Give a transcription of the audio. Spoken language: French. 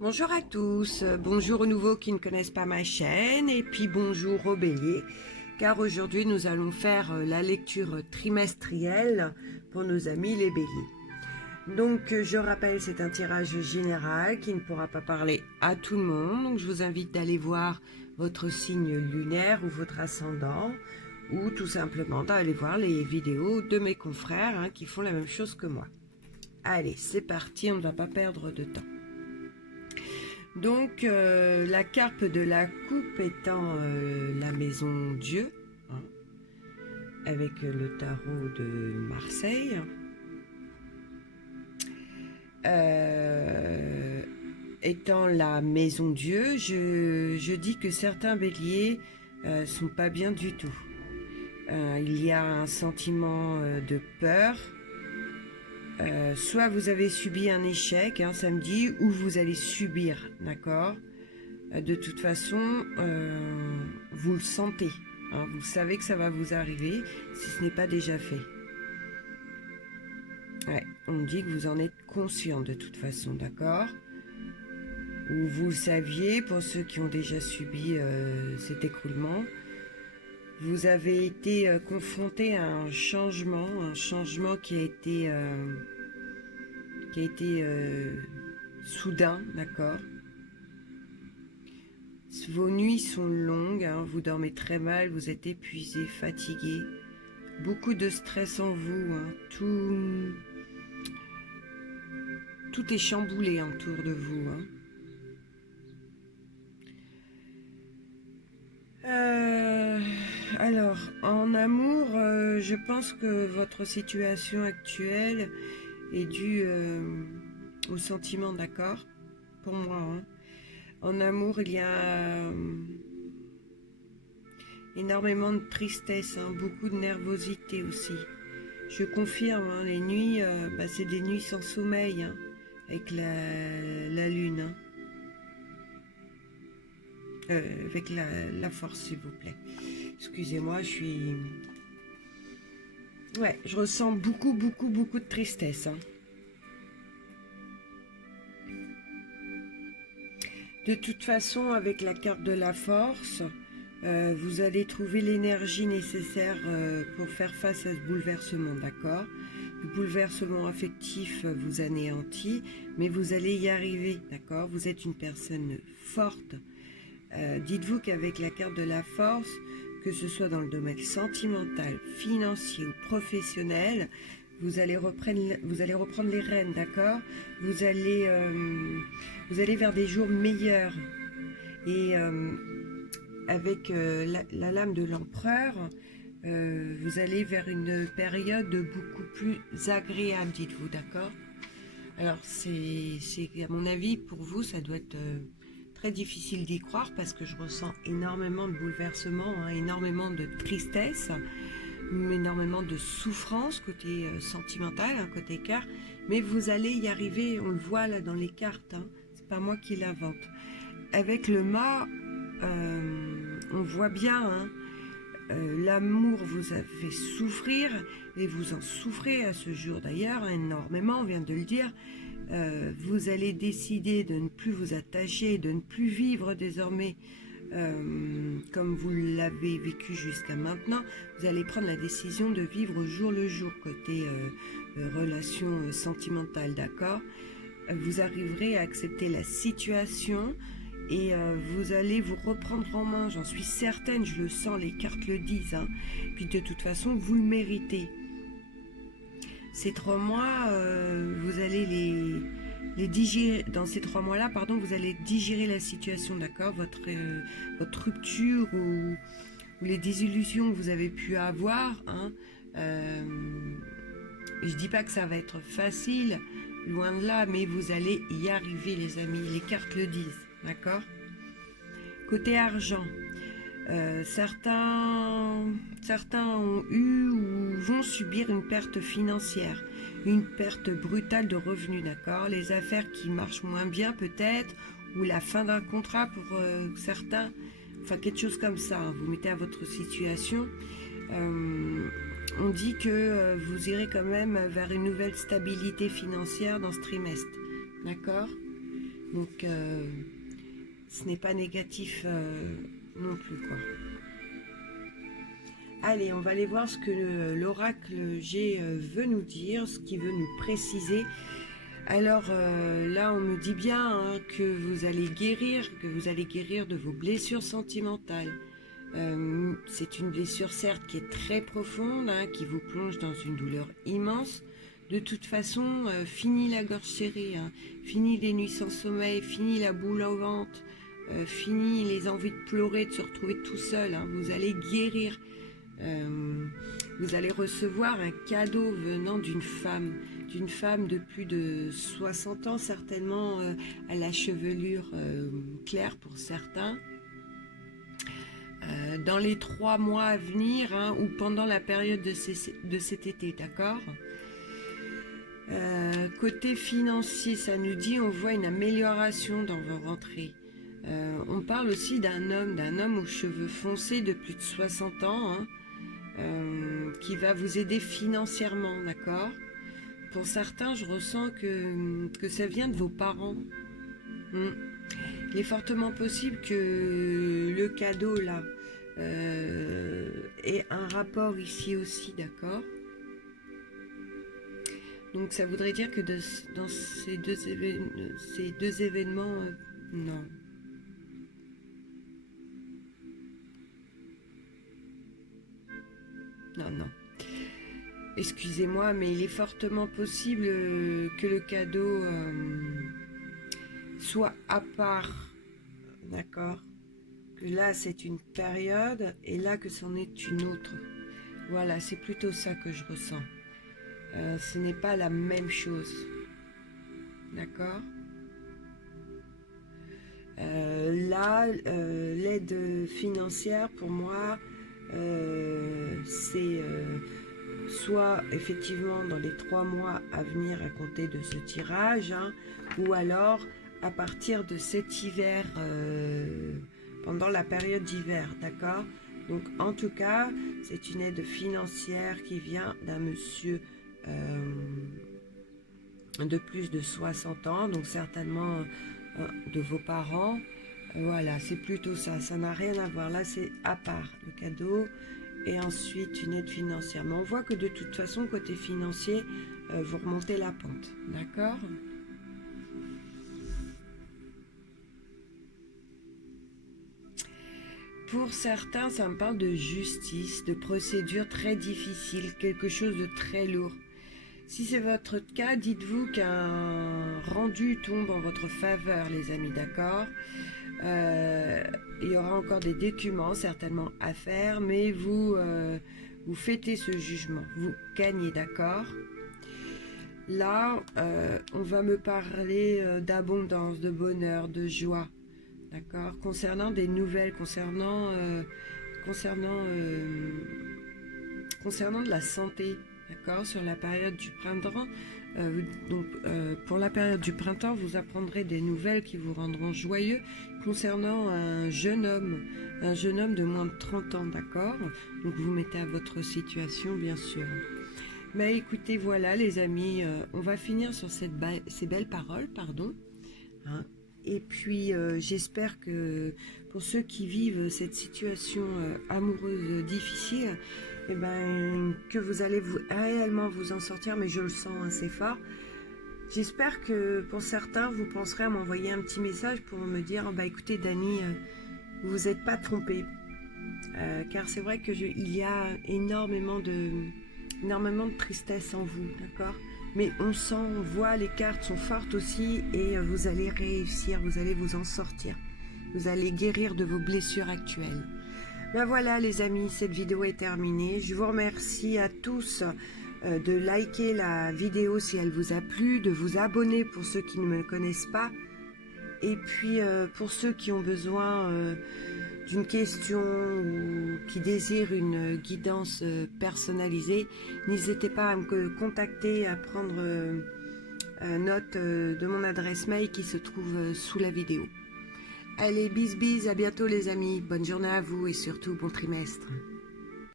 Bonjour à tous, bonjour aux nouveaux qui ne connaissent pas ma chaîne et puis bonjour aux béliers car aujourd'hui nous allons faire la lecture trimestrielle pour nos amis les béliers. Donc je rappelle, c'est un tirage général qui ne pourra pas parler à tout le monde, donc je vous invite d'aller voir votre signe lunaire ou votre ascendant ou tout simplement d'aller voir les vidéos de mes confrères qui font la même chose que moi. Allez, c'est parti, on ne va pas perdre de temps. Donc, la carpe de la coupe étant la maison Dieu, avec le tarot de Marseille. Étant la maison Dieu, je dis que certains béliers sont pas bien du tout. Il y a un sentiment de peur. Soit vous avez subi un échec samedi, ou vous allez subir, d'accord. De toute façon, vous le sentez, vous savez que ça va vous arriver si ce n'est pas déjà fait. Ouais, on dit que vous en êtes conscient de toute façon, d'accord. Ou vous le saviez pour ceux qui ont déjà subi cet écroulement. Vous avez été confronté à un changement qui a été soudain, d'accord. Vos nuits sont longues, vous dormez très mal, vous êtes épuisé, fatigué, beaucoup de stress en vous, tout est chamboulé autour de vous. Alors, en amour, je pense que votre situation actuelle est due au sentiment, d'accord, pour moi. En amour, il y a énormément de tristesse, beaucoup de nervosité aussi. Je confirme, les nuits, c'est des nuits sans sommeil, avec la lune. Avec la force, s'il vous plaît. Excusez-moi, je ressens beaucoup de tristesse. De toute façon, avec la carte de la force, vous allez trouver l'énergie nécessaire pour faire face à ce bouleversement, d'accord. Le bouleversement affectif vous anéantit, mais vous allez y arriver, d'accord. Vous êtes une personne forte. Dites-vous qu'avec la carte de la force, que ce soit dans le domaine sentimental, financier ou professionnel, vous allez reprendre les rênes, d'accord. Vous allez vers des jours meilleurs. Et avec la lame de l'empereur, vous allez vers une période beaucoup plus agréable, dites-vous, d'accord. Alors, c'est à mon avis, pour vous, ça doit être très difficile d'y croire parce que je ressens énormément de bouleversements, énormément de tristesse, énormément de souffrance côté sentimental, côté cœur, mais vous allez y arriver, on le voit là dans les cartes, c'est pas moi qui l'invente. Avec le mât, on voit bien, l'amour vous a fait souffrir, et vous en souffrez à ce jour d'ailleurs, énormément, on vient de le dire. Vous allez décider de ne plus vous attacher, de ne plus vivre désormais comme vous l'avez vécu jusqu'à maintenant. Vous allez prendre la décision de vivre au jour le jour côté relation sentimentale, d'accord. Vous arriverez à accepter la situation et vous allez vous reprendre en main, j'en suis certaine, je le sens, les cartes le disent, puis de toute façon vous le méritez. Ces 3 mois, vous allez les digérer. Dans ces 3 mois-là, vous allez digérer la situation, d'accord, votre rupture ou les désillusions que vous avez pu avoir. Je dis pas que ça va être facile, loin de là, mais vous allez y arriver, les amis. Les cartes le disent, d'accord. Côté argent. Certains ont eu ou vont subir une perte financière, une perte brutale de revenus, d'accord. Les affaires qui marchent moins bien peut-être, ou la fin d'un contrat pour certains, enfin quelque chose comme ça, vous mettez à votre situation. On dit que vous irez quand même vers une nouvelle stabilité financière dans ce trimestre, d'accord. Donc, ce n'est pas négatif non plus, quoi. Allez, on va aller voir ce que l'oracle G veut nous dire, ce qu'il veut nous préciser. Alors là, on nous dit bien hein, que vous allez guérir de vos blessures sentimentales. C'est une blessure certes qui est très profonde, hein, qui vous plonge dans une douleur immense. De toute façon, fini la gorge serrée, hein, fini les nuits sans sommeil, fini la boule au ventre, fini les envies de pleurer, de se retrouver tout seul. Hein, vous allez guérir. Vous allez recevoir un cadeau venant d'une femme de plus de 60 ans, certainement à la chevelure claire pour certains. Dans les 3 mois à venir, hein, ou pendant la période de cet été, d'accord. Côté financier, ça nous dit, on voit une amélioration dans vos rentrées. On parle aussi d'un homme aux cheveux foncés de plus de 60 ans, hein, qui va vous aider financièrement, d'accord. Pour certains, je ressens que ça vient de vos parents. Il est fortement possible que le cadeau, là, ait un rapport ici aussi, d'accord. Donc ça voudrait dire que dans ces deux événements, non. Non. Excusez-moi, mais il est fortement possible que le cadeau soit à part, d'accord? Que là, c'est une période, et là, que c'en est une autre. Voilà, c'est plutôt ça que je ressens. Ce n'est pas la même chose. D'accord? Là, l'aide financière, pour moi, c'est soit effectivement dans les 3 mois à venir à compter de ce tirage, hein, ou alors à partir de cet hiver, pendant la période d'hiver, d'accord. Donc en tout cas, c'est une aide financière qui vient d'un monsieur de plus de 60 ans, donc certainement de vos parents. Voilà, c'est plutôt ça, ça n'a rien à voir. Là, c'est à part le cadeau et ensuite une aide financière. Mais on voit que de toute façon, côté financier, vous remontez la pente, d'accord? Pour certains, ça me parle de justice, de procédure très difficile, quelque chose de très lourd. Si c'est votre cas, dites-vous qu'un rendu tombe en votre faveur, les amis, d'accord? Il y aura encore des documents certainement à faire, mais vous fêtez ce jugement, vous gagnez, d'accord? Là, on va me parler d'abondance, de bonheur, de joie, d'accord? Concernant des nouvelles, concernant de la santé, d'accord? Sur la période du printemps, pour la période du printemps, vous apprendrez des nouvelles qui vous rendront joyeux concernant un jeune homme de moins de 30 ans, d'accord? Donc vous mettez à votre situation, bien sûr. Mais écoutez, voilà les amis, on va finir sur ces belles paroles, pardon. Hein. Et puis j'espère que pour ceux qui vivent cette situation amoureuse difficile, eh ben, que vous allez réellement vous en sortir, mais je le sens assez fort. J'espère que pour certains, vous penserez à m'envoyer un petit message pour me dire oh, bah écoutez Dani, vous n'êtes pas trompé. Car c'est vrai qu'il y a énormément de tristesse en vous, d'accord? Mais on sent, on voit, les cartes sont fortes aussi et vous allez réussir, vous allez vous en sortir. Vous allez guérir de vos blessures actuelles. Ben voilà les amis, cette vidéo est terminée. Je vous remercie à tous de liker la vidéo si elle vous a plu, de vous abonner pour ceux qui ne me connaissent pas. Et puis pour ceux qui ont besoin d'une question ou qui désirent une guidance personnalisée, n'hésitez pas à me contacter, à prendre note de mon adresse mail qui se trouve sous la vidéo. Allez, bis bis, à bientôt les amis, bonne journée à vous et surtout bon trimestre.